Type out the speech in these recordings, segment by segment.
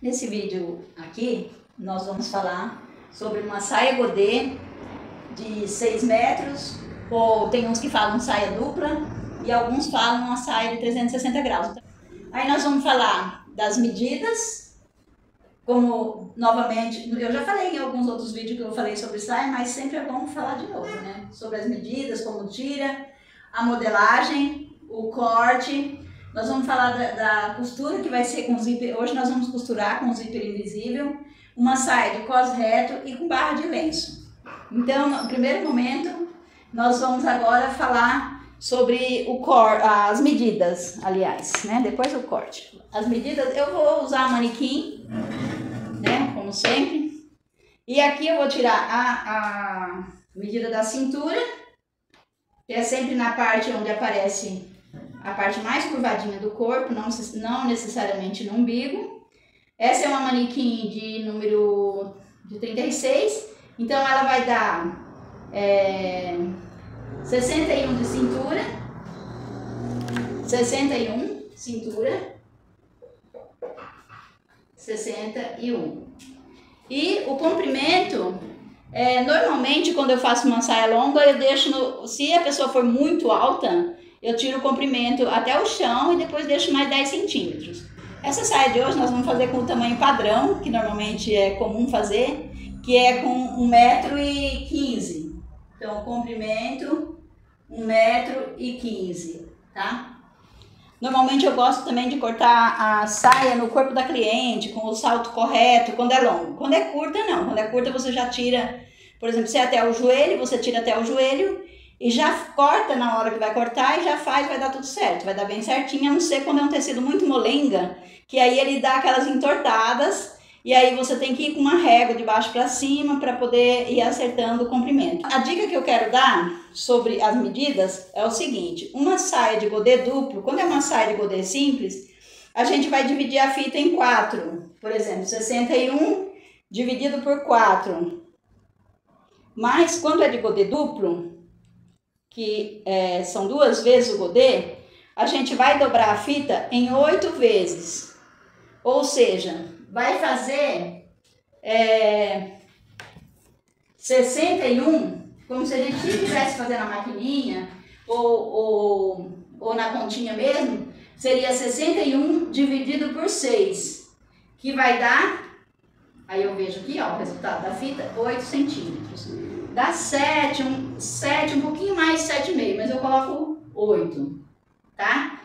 Nesse vídeo aqui, nós vamos falar sobre uma saia godê de 6 metros, ou tem uns que falam saia dupla, e alguns falam uma saia de 360 graus. Aí nós vamos falar das medidas, como, novamente, eu já falei em alguns outros vídeos que eu falei sobre saia, mas sempre é bom falar de novo, né? Sobre as medidas, como tira, a modelagem, o corte. Nós vamos falar da costura, que vai ser com zíper. Hoje nós vamos costurar com zíper invisível, uma saia de cos reto e com barra de lenço. Então, no primeiro momento, nós vamos agora falar sobre as medidas, aliás, né? Depois o corte. As medidas, eu vou usar manequim, né? Como sempre. E aqui eu vou tirar a medida da cintura, que é sempre na parte onde aparece a parte mais curvadinha do corpo, não necessariamente no umbigo. Essa é uma manequim de número de 36, então ela vai dar 61 de cintura, 61 cintura, 61. E o comprimento, normalmente quando eu faço uma saia longa, eu deixo, se a pessoa for muito alta, eu tiro o comprimento até o chão e depois deixo mais 10 centímetros. Essa saia de hoje nós vamos fazer com o tamanho padrão, que normalmente é comum fazer, que é com 1,15 m. Então, o comprimento, 1,15 m, tá? Normalmente eu gosto também de cortar a saia no corpo da cliente, com o salto correto, quando é longo. Quando é curta, não. Quando é curta, você já tira, por exemplo, se é até o joelho, você tira até o joelho, e já corta na hora que vai cortar e já vai dar tudo certo, vai dar bem certinho, a não ser quando é um tecido muito molenga, que aí ele dá aquelas entortadas e aí você tem que ir com uma régua de baixo para cima para poder ir acertando o comprimento. A dica que eu quero dar sobre as medidas é o seguinte: uma saia de godê duplo, quando é uma saia de godê simples, a gente vai dividir a fita em 4, por exemplo, 61 dividido por 4. Mas quando é de godê duplo, que são 2 vezes o godê, a gente vai dobrar a fita em 8 vezes. Ou seja, vai fazer 61, como se a gente quisesse fazer na maquininha ou na continha mesmo, seria 61 dividido por 6, que vai dar, aí eu vejo aqui, ó, o resultado da fita, 8 centímetros. Dá 7, um pouquinho mais, 7,5, mas eu coloco 8, tá?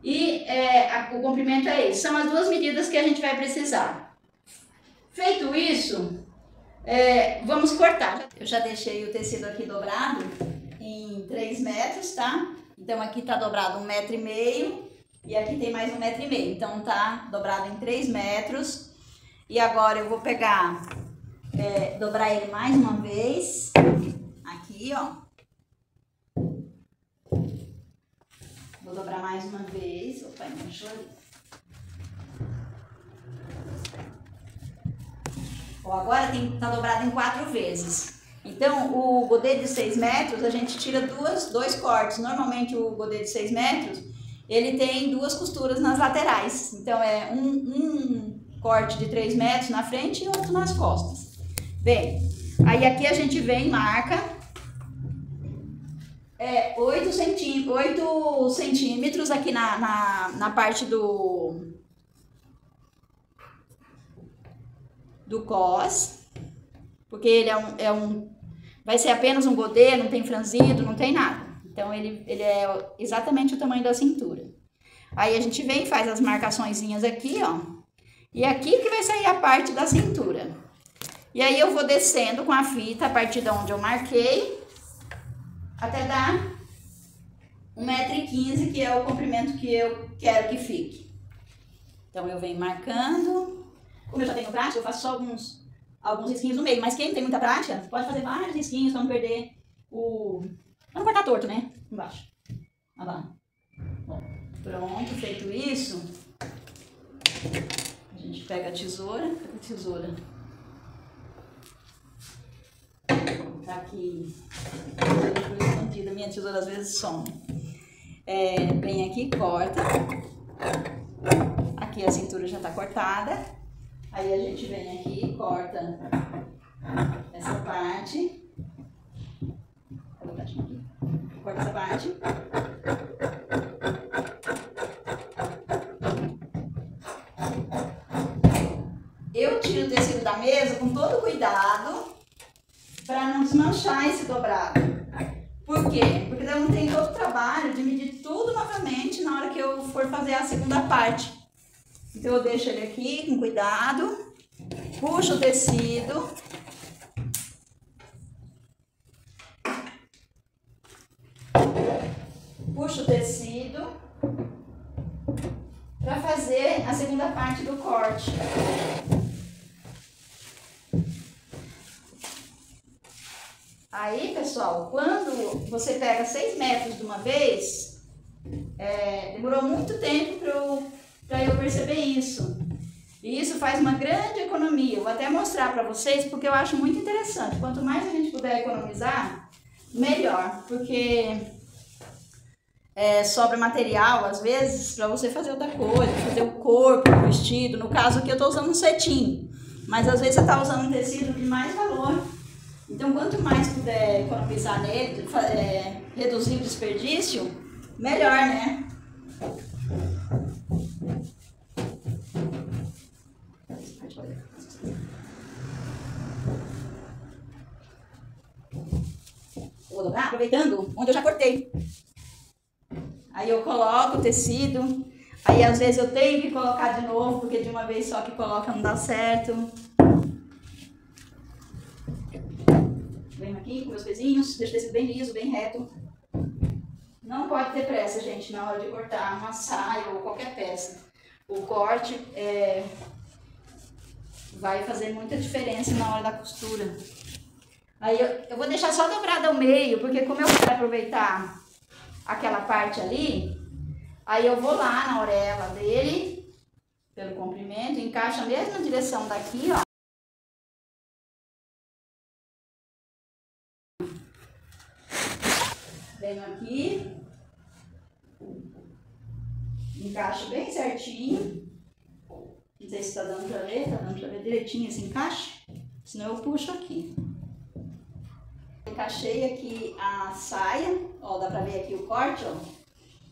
E o comprimento é esse. São as duas medidas que a gente vai precisar. Feito isso, vamos cortar. Eu já deixei o tecido aqui dobrado em 3 metros, tá? Então aqui tá dobrado 1,5 m e aqui tem mais 1,5 m. Então tá dobrado em 3 metros. E agora eu vou pegar... dobrar ele mais uma vez, aqui, ó. Vou dobrar mais uma vez. Opa, enganchou ali. Ó, agora tá dobrado em 4 vezes. Então, o godê de 6 metros, a gente tira dois cortes. Normalmente, o godê de 6 metros, ele tem 2 costuras nas laterais. Então, é um corte de 3 metros na frente e outro nas costas. Bem, aí aqui a gente vem e marca 8 centímetros aqui na parte do cos, porque ele vai ser apenas um godê, não tem franzido, não tem nada. Então ele é exatamente o tamanho da cintura. Aí a gente vem e faz as marcaçõezinhas aqui, ó, e aqui que vai sair a parte da cintura. E aí eu vou descendo com a fita a partir de onde eu marquei, até dar 1,15 m, que é o comprimento que eu quero que fique. Então eu venho marcando. Como eu já tenho prática, eu faço só alguns risquinhos no meio, mas quem não tem muita prática, pode fazer vários risquinhos para não perder pra não cortar torto, né? Embaixo. Olha lá. Bom, pronto, feito isso, a gente pega a tesoura. Cadê a tesoura? Tá aqui, escondida, minha tesoura às vezes some. Vem aqui, corta. Aqui a cintura já tá cortada. Aí a gente vem aqui e corta essa parte. Vou botar aqui. Corta essa parte. Eu tiro o tecido da mesa com todo cuidado para não desmanchar esse dobrado. Por quê? Porque eu não tenho todo o trabalho de medir tudo novamente na hora que eu for fazer a segunda parte. Então eu deixo ele aqui com cuidado, puxo o tecido. Puxo o tecido para fazer a segunda parte do corte. Aí, pessoal, quando você pega 6 metros de uma vez, demorou muito tempo para eu perceber isso. E isso faz uma grande economia. Eu vou até mostrar para vocês porque eu acho muito interessante. Quanto mais a gente puder economizar, melhor. Porque sobra material, às vezes, para você fazer outra coisa, fazer o corpo, o vestido. No caso aqui eu estou usando um cetim, mas às vezes você está usando um tecido de mais valor. Então, quanto mais puder economizar nele, reduzir o desperdício, melhor, né? Vou dobrar, aproveitando onde eu já cortei. Aí eu coloco o tecido, aí às vezes eu tenho que colocar de novo, porque de uma vez só que coloca não dá certo. Venho aqui com meus pezinhos, deixo o tecido bem liso, bem reto. Não pode ter pressa, gente, na hora de cortar uma saia ou qualquer peça. O corte vai fazer muita diferença na hora da costura. Aí eu vou deixar só dobrado ao meio, porque como eu quero aproveitar aquela parte ali, aí eu vou lá na orelha dele, pelo comprimento, encaixo a mesma direção daqui, ó. Venho aqui, encaixo bem certinho. Não sei se tá dando pra ver direitinho esse encaixe, senão eu puxo aqui. Encaixei aqui a saia, ó, dá pra ver aqui o corte, ó,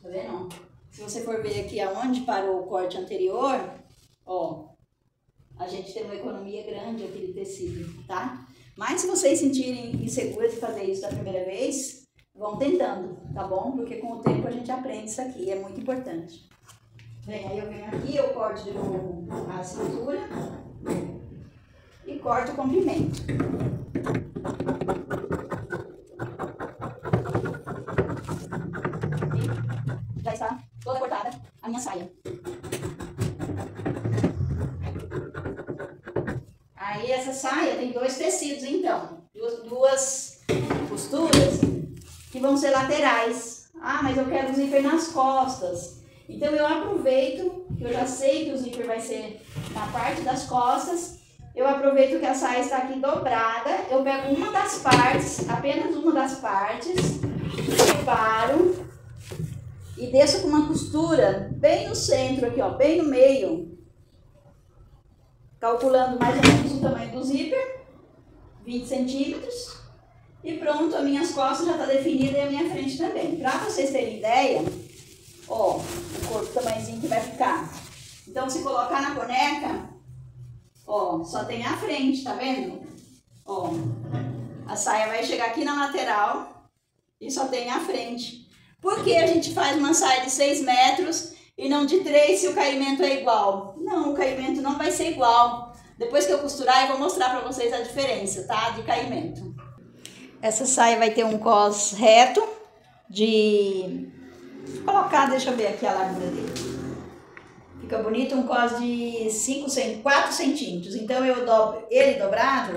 tá vendo? Se você for ver aqui aonde parou o corte anterior, ó, a gente tem uma economia grande aqui de tecido, tá? Mas se vocês sentirem inseguros de fazer isso da primeira vez, vão tentando, tá bom? Porque com o tempo a gente aprende isso aqui, é muito importante. Bem, aí eu venho aqui, eu corto de novo a cintura e corto o comprimento. Já está toda cortada a minha saia. Aí essa saia tem 2 tecidos, então, duas costuras que vão ser laterais. Ah, mas eu quero o zíper nas costas. Então eu aproveito, que eu já sei que o zíper vai ser na parte das costas, eu aproveito que a saia está aqui dobrada, eu pego uma das partes, apenas uma das partes, separo e desço com uma costura bem no centro aqui, ó, bem no meio, calculando mais ou menos o tamanho do zíper, 20 centímetros. E pronto, as minhas costas já tá definida e a minha frente também. Para vocês terem ideia, ó, o corpo, o tamanhozinho que vai ficar. Então, se colocar na boneca, ó, só tem a frente, tá vendo? Ó, a saia vai chegar aqui na lateral e só tem a frente. Por que a gente faz uma saia de 6 metros e não de 3 se o caimento é igual? Não, o caimento não vai ser igual. Depois que eu costurar, eu vou mostrar pra vocês a diferença, tá? De caimento. Essa saia vai ter um cós reto de... Vou colocar, deixa eu ver aqui a largura dele. Fica bonito, um cós de 4 centímetros. Então eu dobro ele dobrado,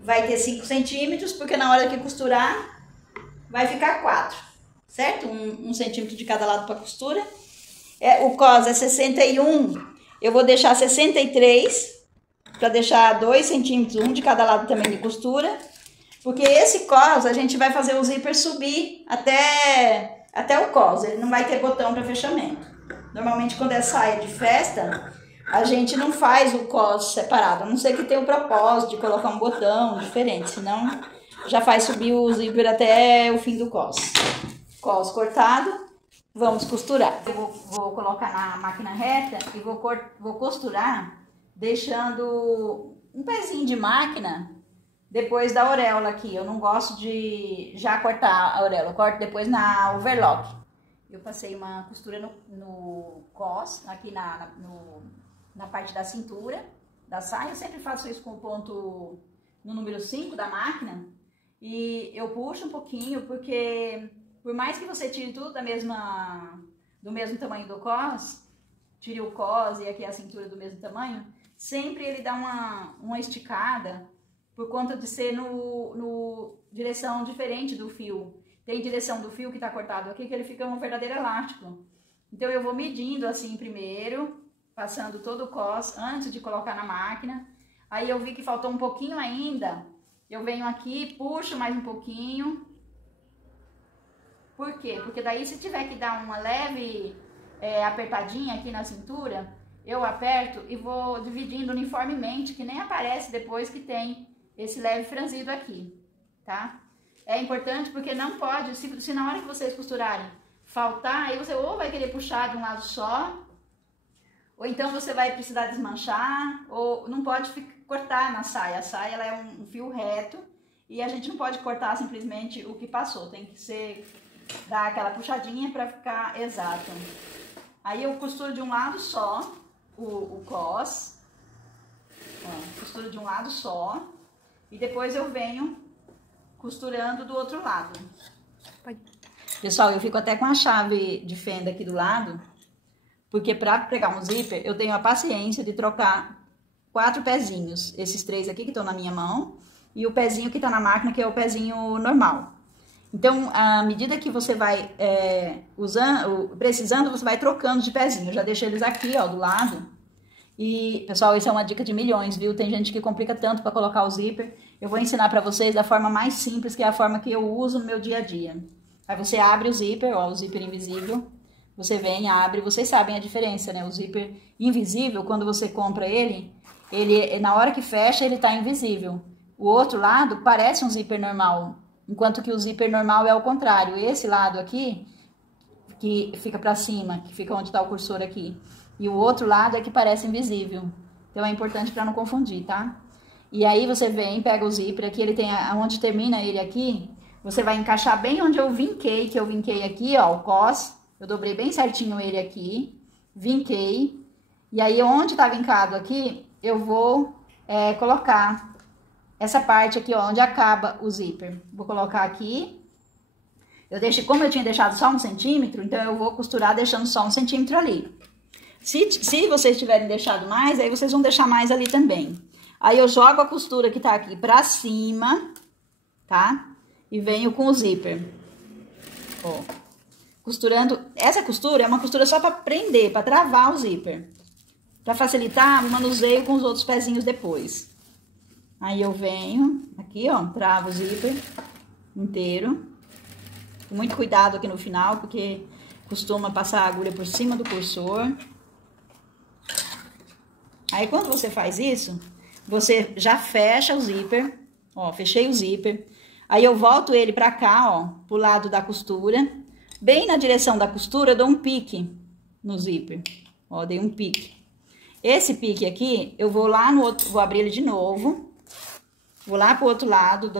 vai ter 5 centímetros, porque na hora que costurar, vai ficar 4, certo? Um centímetro de cada lado para costura. O cós é 61, eu vou deixar 63, para deixar 2 centímetros, um de cada lado também de costura. Porque esse cós, a gente vai fazer o zíper subir até o cós, ele não vai ter botão para fechamento. Normalmente quando é saia de festa, a gente não faz o cos separado, a não ser que tenha o propósito de colocar um botão diferente, senão já faz subir o zíper até o fim do cos. Cos cortado, vamos costurar. Eu vou colocar na máquina reta e vou costurar deixando um pezinho de máquina depois da auréola aqui. Eu não gosto de já cortar a auréola, eu corto depois na overlock. Eu passei uma costura no cos, aqui na parte da cintura da saia. Eu sempre faço isso com o ponto no número 5 da máquina. E eu puxo um pouquinho, porque por mais que você tire tudo do mesmo tamanho do cos, tire o cos e aqui a cintura do mesmo tamanho, sempre ele dá uma esticada por conta de ser no direção diferente do fio. Tem direção do fio que tá cortado aqui que ele fica um verdadeiro elástico. Então eu vou medindo assim primeiro, passando todo o cos antes de colocar na máquina. Aí eu vi que faltou um pouquinho ainda, eu venho aqui, puxo mais um pouquinho. Por quê? Porque daí se tiver que dar uma leve apertadinha aqui na cintura, eu aperto e vou dividindo uniformemente, que nem aparece depois que tem esse leve franzido aqui, tá? É importante porque não pode, se na hora que vocês costurarem faltar, aí você ou vai querer puxar de um lado só, ou então você vai precisar desmanchar, ou não pode cortar na saia. A saia ela é um fio reto e a gente não pode cortar simplesmente o que passou, tem que dar aquela puxadinha para ficar exato. Aí eu costuro de um lado só o cos, ó, costuro de um lado só e depois eu venho costurando do outro lado. Pessoal, eu fico até com a chave de fenda aqui do lado, porque para pregar um zíper eu tenho a paciência de trocar 4 pezinhos, esses 3 aqui que estão na minha mão e o pezinho que está na máquina, que é o pezinho normal. Então, à medida que você vai precisando, você vai trocando de pezinho. Eu já deixo eles aqui, ó, do lado. E, pessoal, isso é uma dica de milhões, viu? Tem gente que complica tanto para colocar o zíper. Eu vou ensinar para vocês da forma mais simples, que é a forma que eu uso no meu dia a dia. Aí você abre o zíper, ó, o zíper invisível. Você vem, abre, vocês sabem a diferença, né? O zíper invisível, quando você compra ele na hora que fecha, ele tá invisível. O outro lado parece um zíper normal, enquanto que o zíper normal é o contrário. Esse lado aqui, que fica pra cima, que fica onde tá o cursor aqui. E o outro lado é que parece invisível. Então é importante para não confundir, tá? E aí você vem, pega o zíper aqui, ele tem onde termina ele aqui, você vai encaixar bem onde eu vinquei, que eu vinquei aqui, ó, o cos. Eu dobrei bem certinho ele aqui, vinquei. E aí onde tá vincado aqui, eu vou colocar essa parte aqui, ó, onde acaba o zíper. Vou colocar aqui. Como eu tinha deixado só 1 centímetro, então eu vou costurar deixando só 1 centímetro ali. Se vocês tiverem deixado mais, aí vocês vão deixar mais ali também. Aí eu jogo a costura que tá aqui pra cima, tá? E venho com o zíper. Ó. Costurando. Essa costura é uma costura só pra prender, pra travar o zíper. Pra facilitar o manuseio com os outros pezinhos depois. Aí eu venho aqui, ó, travo o zíper inteiro. Com muito cuidado aqui no final, porque costuma passar a agulha por cima do cursor. Aí quando você faz isso, você já fecha o zíper, ó, fechei o zíper. Aí eu volto ele pra cá, ó, pro lado da costura. Bem na direção da costura, eu dou um pique no zíper. Ó, dei um pique. Esse pique aqui, eu vou lá no outro, vou abrir ele de novo. Vou lá pro outro lado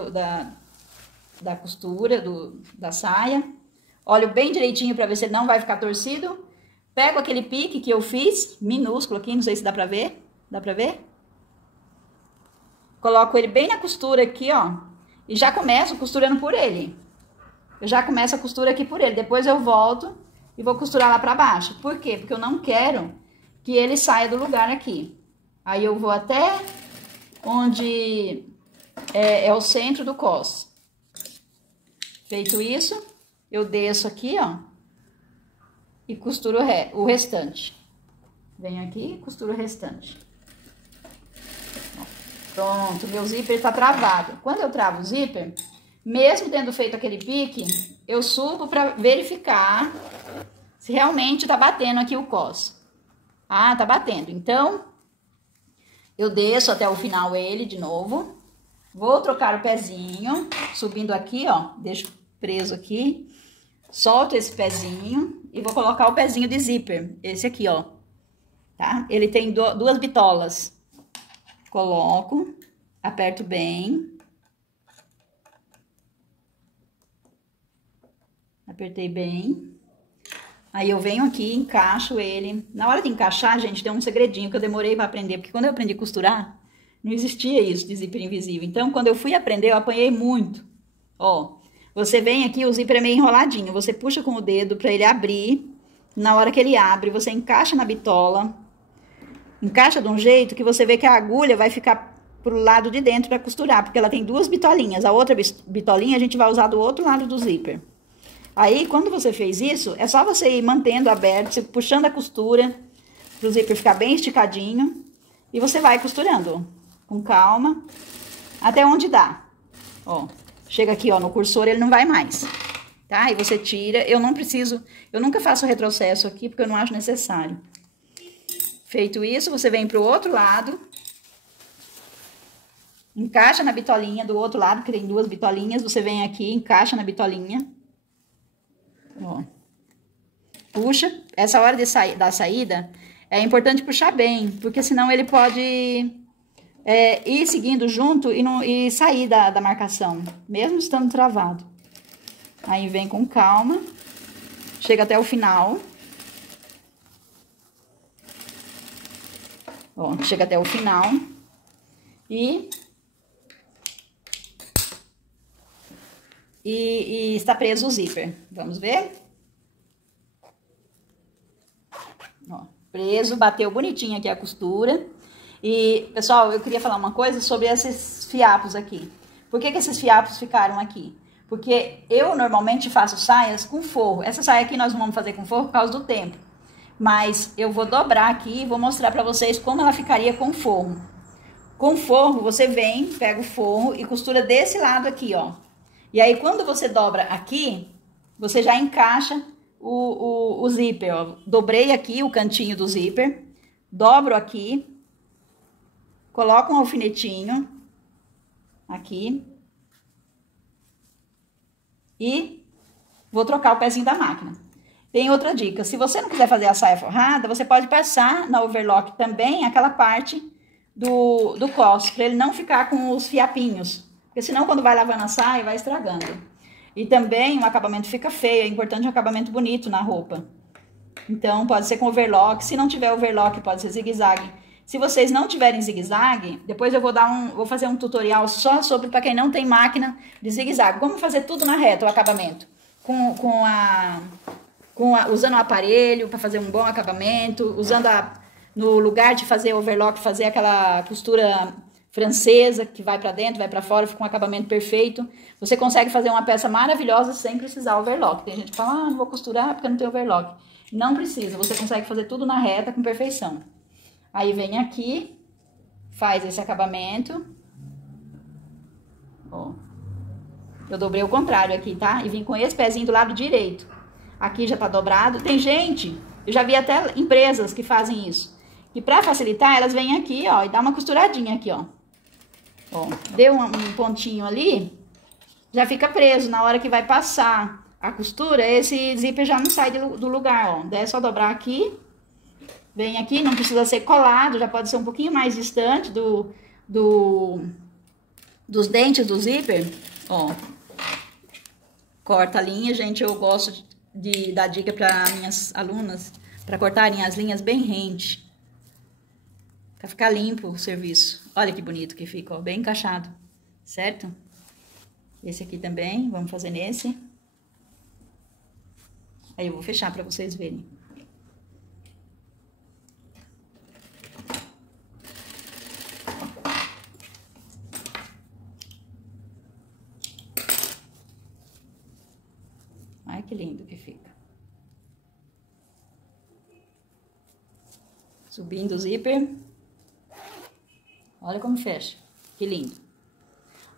da costura, da saia. Olho bem direitinho pra ver se ele não vai ficar torcido. Pego aquele pique que eu fiz, minúsculo aqui, não sei se dá pra ver. Dá pra ver? Coloco ele bem na costura aqui, ó. E já começo costurando por ele. Eu já começo a costura aqui por ele. Depois eu volto e vou costurar lá pra baixo. Por quê? Porque eu não quero que ele saia do lugar aqui. Aí eu vou até onde é o centro do cos. Feito isso, eu desço aqui, ó. E costuro o restante. Venho aqui e costuro o restante. Pronto, meu zíper tá travado. Quando eu travo o zíper, mesmo tendo feito aquele pique, eu subo para verificar se realmente tá batendo aqui o cos. Ah, tá batendo. Então, eu desço até o final ele de novo. Vou trocar o pezinho, subindo aqui, ó. Deixo preso aqui. Solto esse pezinho e vou colocar o pezinho de zíper. Esse aqui, ó. Tá? Ele tem duas bitolas. Coloco, aperto bem. Apertei bem. Aí eu venho aqui, encaixo ele. Na hora de encaixar, gente, tem um segredinho que eu demorei pra aprender. Porque quando eu aprendi a costurar, não existia isso de zíper invisível. Então, quando eu fui aprender, eu apanhei muito. Ó, você vem aqui, o zíper é meio enroladinho. Você puxa com o dedo pra ele abrir. Na hora que ele abre, você encaixa na bitola. Encaixa de um jeito que você vê que a agulha vai ficar pro lado de dentro pra costurar. Porque ela tem duas bitolinhas. A outra bitolinha a gente vai usar do outro lado do zíper. Aí, quando você fez isso, é só você ir mantendo aberto, puxando a costura, pro zíper ficar bem esticadinho. E você vai costurando, com calma, até onde dá. Ó, chega aqui, ó, no cursor, ele não vai mais, tá? Aí você tira, eu nunca faço retrocesso aqui, porque eu não acho necessário. Feito isso, você vem pro outro lado, encaixa na bitolinha do outro lado, que tem duas bitolinhas, você vem aqui, encaixa na bitolinha. Ó, puxa, essa hora da saída é importante puxar bem, porque senão ele pode ir seguindo junto e sair da marcação, mesmo estando travado. Aí vem com calma, chega até o final. Ó, chega até o final e está preso o zíper. Vamos ver? Ó, preso, bateu bonitinho aqui a costura. E, pessoal, eu queria falar uma coisa sobre esses fiapos aqui. Por que esses fiapos ficaram aqui? Porque eu normalmente faço saias com forro. Essa saia aqui nós vamos fazer com forro por causa do tempo. Mas eu vou dobrar aqui e vou mostrar pra vocês como ela ficaria com forro. Com forro, você vem, pega o forro e costura desse lado aqui, ó. E aí, quando você dobra aqui, você já encaixa o zíper, ó. Dobrei aqui o cantinho do zíper, dobro aqui, coloco um alfinetinho aqui e vou trocar o pezinho da máquina. Tem outra dica, se você não quiser fazer a saia forrada, você pode passar na overlock também aquela parte do cos, para ele não ficar com os fiapinhos. Porque senão, quando vai lavando a saia, vai estragando. E também o acabamento fica feio. É importante um acabamento bonito na roupa. Então, pode ser com overlock. Se não tiver overlock, pode ser zigue-zague. Se vocês não tiverem zigue-zague, depois eu vou fazer um tutorial só sobre para quem não tem máquina de zigue-zague. Como fazer tudo na reta, o acabamento. Usando o aparelho para fazer um bom acabamento. Usando no lugar de fazer overlock, fazer aquela costura francesa, que vai pra dentro, vai pra fora, fica um acabamento perfeito. Você consegue fazer uma peça maravilhosa sem precisar overlock. Tem gente que fala, ah, não vou costurar porque não tem overlock. Não precisa, você consegue fazer tudo na reta com perfeição. Aí vem aqui, faz esse acabamento. Ó, eu dobrei o contrário aqui, tá? E vim com esse pezinho do lado direito. Aqui já tá dobrado. Tem gente, eu já vi até empresas que fazem isso. E pra facilitar, elas vêm aqui, ó, e dá uma costuradinha aqui, ó. Ó, deu um pontinho ali, já fica preso. Na hora que vai passar a costura, esse zíper já não sai do lugar, ó. É só dobrar aqui, vem aqui, não precisa ser colado, já pode ser um pouquinho mais distante dos dentes do zíper, ó. Corta a linha, gente, eu gosto de dar dica para minhas alunas, para cortarem as linhas bem rente. Pra ficar limpo o serviço. Olha que bonito que fica, ó, bem encaixado, certo? Esse aqui também, vamos fazer nesse. Aí eu vou fechar pra vocês verem. Ai, que lindo que fica. Subindo o zíper. Olha como fecha, que lindo.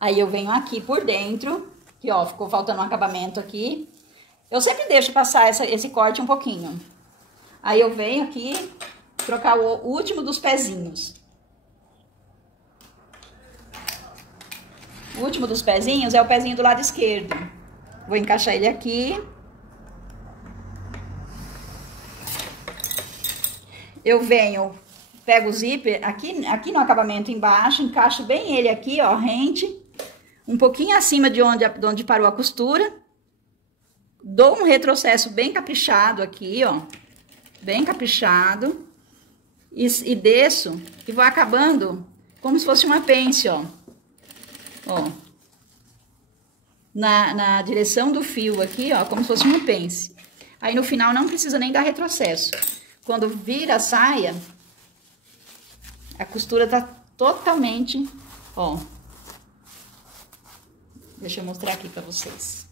Aí eu venho aqui por dentro, que ó, ficou faltando um acabamento aqui. Eu sempre deixo passar esse corte um pouquinho. Aí eu venho aqui, trocar o último dos pezinhos. O último dos pezinhos é o pezinho do lado esquerdo. Vou encaixar ele aqui. Eu venho, pego o zíper aqui no acabamento embaixo, encaixo bem ele aqui, ó, rente, um pouquinho acima de onde parou a costura. Dou um retrocesso bem caprichado aqui, ó, bem caprichado. E desço e vou acabando como se fosse uma pence, ó. Ó. Na direção do fio aqui, ó, como se fosse uma pence. Aí no final não precisa nem dar retrocesso. Quando vira a saia, a costura tá totalmente, ó. Deixa eu mostrar aqui pra vocês.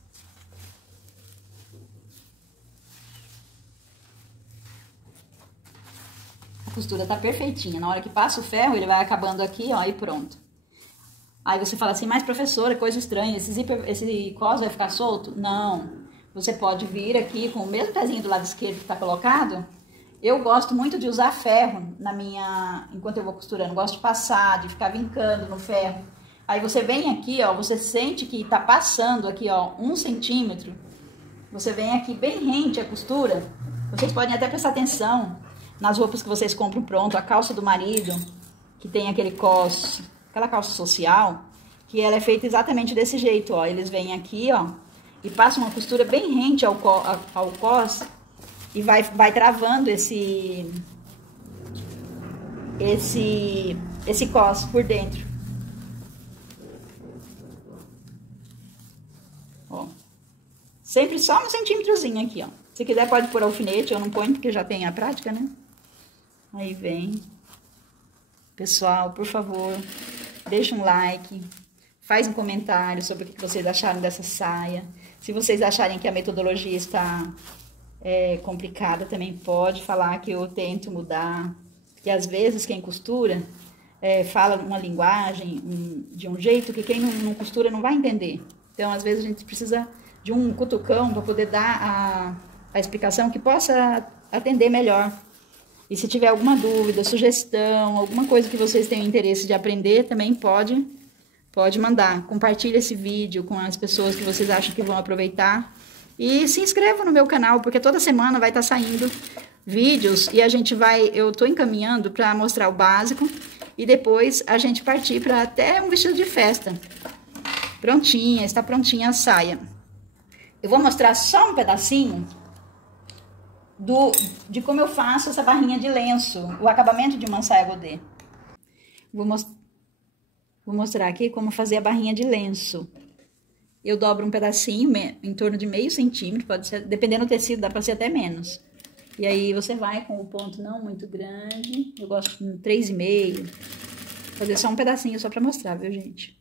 A costura tá perfeitinha. Na hora que passa o ferro, ele vai acabando aqui, ó, e pronto. Aí você fala assim, mas professora, coisa estranha, esse cos vai ficar solto? Não. Você pode vir aqui com o mesmo pezinho do lado esquerdo que tá colocado. Eu gosto muito de usar ferro enquanto eu vou costurando. Gosto de passar, de ficar vincando no ferro. Aí você vem aqui, ó, você sente que tá passando aqui, ó, 1 centímetro. Você vem aqui bem rente a costura. Vocês podem até prestar atenção nas roupas que vocês compram pronto. A calça do marido, que tem aquele cos, aquela calça social, que ela é feita exatamente desse jeito, ó. Eles vêm aqui, ó, e passam uma costura bem rente ao cos. E vai travando esse cos por dentro. Ó. Sempre só 1 centímetrozinho aqui, ó. Se quiser pode pôr alfinete, eu não ponho porque já tem a prática, né? Aí vem. Pessoal, por favor, deixa um like. Faz um comentário sobre o que vocês acharam dessa saia. Se vocês acharem que a metodologia está complicada, também pode falar que eu tento mudar, que às vezes quem costura fala uma linguagem de um jeito que quem não costura não vai entender. Então, às vezes a gente precisa de um cutucão para poder dar a explicação que possa atender melhor. E se tiver alguma dúvida, sugestão, alguma coisa que vocês tenham interesse de aprender, também pode mandar. Compartilhe esse vídeo com as pessoas que vocês acham que vão aproveitar. E se inscreva no meu canal, porque toda semana vai estar saindo vídeos e eu tô encaminhando para mostrar o básico e depois a gente partir para até um vestido de festa. Prontinha, está prontinha a saia. Eu vou mostrar só um pedacinho de como eu faço essa barrinha de lenço, o acabamento de uma saia godê. Vou mostrar aqui como fazer a barrinha de lenço. Eu dobro um pedacinho, em torno de meio centímetro, pode ser, dependendo do tecido, dá pra ser até menos. E aí você vai com o ponto não muito grande, eu gosto de 3,5, fazer só um pedacinho só pra mostrar, viu, gente?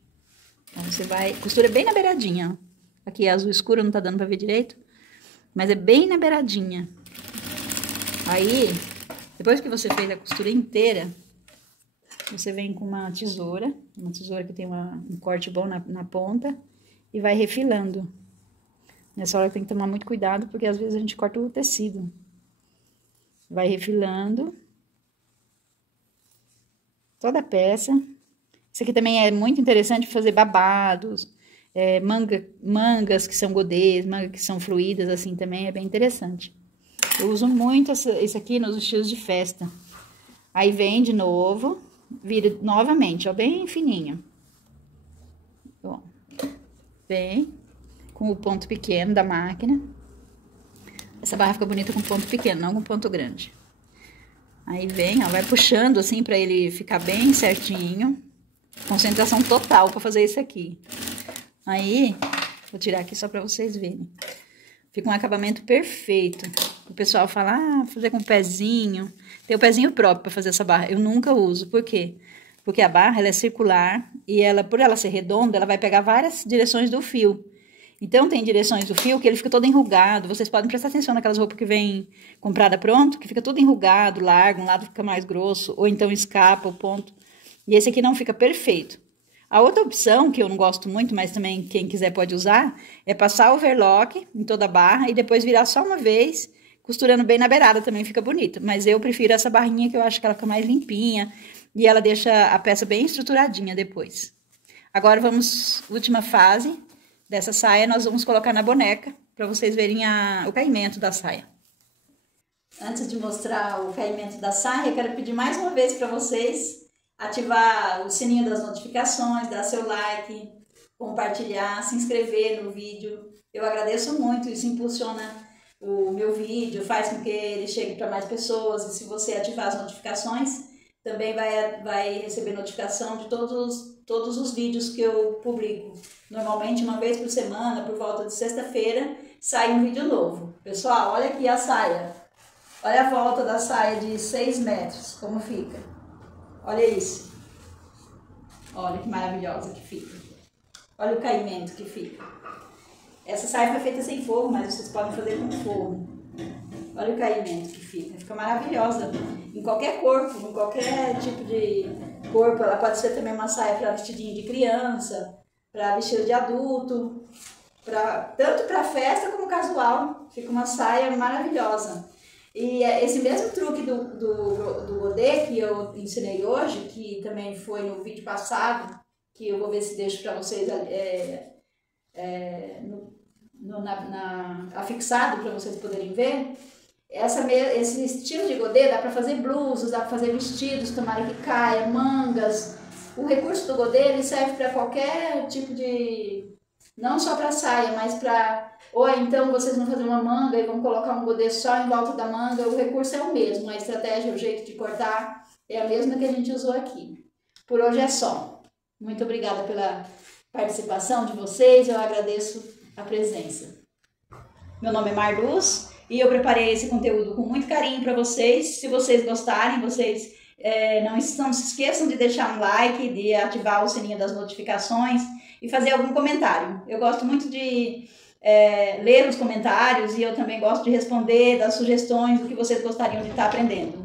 Então você vai, costura bem na beiradinha, ó. Aqui é azul escuro, não tá dando pra ver direito, mas é bem na beiradinha. Aí, depois que você fez a costura inteira, você vem com uma tesoura que tem um corte bom na ponta, e vai refilando. Nessa hora tem que tomar muito cuidado, porque às vezes a gente corta o tecido. Vai refilando toda a peça. Isso aqui também é muito interessante fazer babados, mangas que são godês, mangas que são fluídas, assim, também é bem interessante. Eu uso muito isso aqui nos vestidos de festa. Aí vem de novo, vira novamente, ó, bem fininho. Ó. Bem, com o ponto pequeno da máquina. Essa barra fica bonita com ponto pequeno, não com ponto grande. Aí vem, ó, vai puxando assim pra ele ficar bem certinho. Concentração total pra fazer isso aqui. Aí, vou tirar aqui só pra vocês verem. Fica um acabamento perfeito. O pessoal fala, fazer com pezinho. Tem o pezinho próprio pra fazer essa barra. Eu nunca uso, por quê? Porque a barra, ela é circular e por ela ser redonda, ela vai pegar várias direções do fio. Então, tem direções do fio que ele fica todo enrugado. Vocês podem prestar atenção naquelas roupas que vem comprada pronto, que fica tudo enrugado, largo, um lado fica mais grosso, ou então escapa o ponto. E esse aqui não fica perfeito. A outra opção, que eu não gosto muito, mas também quem quiser pode usar, é passar overlock em toda a barra e depois virar só uma vez, costurando bem na beirada também fica bonito. Mas eu prefiro essa barrinha que eu acho que ela fica mais limpinha e ela deixa a peça bem estruturadinha depois. Agora vamos, última fase dessa saia, nós vamos colocar na boneca para vocês verem o caimento da saia. Antes de mostrar o caimento da saia, eu quero pedir mais uma vez para vocês ativar o sininho das notificações, dar seu like, compartilhar, se inscrever no vídeo. Eu agradeço muito, isso impulsiona o meu vídeo, faz com que ele chegue para mais pessoas. E se você ativar as notificações, também vai receber notificação de todos os vídeos que eu publico. Normalmente, uma vez por semana, por volta de sexta-feira, sai um vídeo novo. Pessoal, olha aqui a saia. Olha a volta da saia de 6 metros, como fica. Olha isso. Olha que maravilhosa que fica. Olha o caimento que fica. Essa saia foi feita sem forro, mas vocês podem fazer com forro. Olha o caimento que fica. Fica maravilhosa. Em qualquer corpo, em qualquer tipo de corpo. Ela pode ser também uma saia para vestidinho de criança, para vestido de adulto, tanto para festa como casual. Fica uma saia maravilhosa. E esse mesmo truque do godê que eu ensinei hoje, que também foi no vídeo passado, que eu vou ver se deixo para vocês afixado para vocês poderem ver. Esse estilo de godê dá para fazer blusas, dá para fazer vestidos, tomara que caia, mangas. O recurso do godê ele serve para qualquer tipo de... Não só para saia, mas para... Ou então vocês vão fazer uma manga e vão colocar um godê só em volta da manga. O recurso é o mesmo, a estratégia, o jeito de cortar é a mesma que a gente usou aqui. Por hoje é só. Muito obrigada pela participação de vocês, eu agradeço a presença. Meu nome é Marluz e eu preparei esse conteúdo com muito carinho para vocês. Se vocês gostarem, vocês não se esqueçam de deixar um like, de ativar o sininho das notificações e fazer algum comentário. Eu gosto muito de ler os comentários e eu também gosto de responder, dar sugestões do que vocês gostariam de estar aprendendo.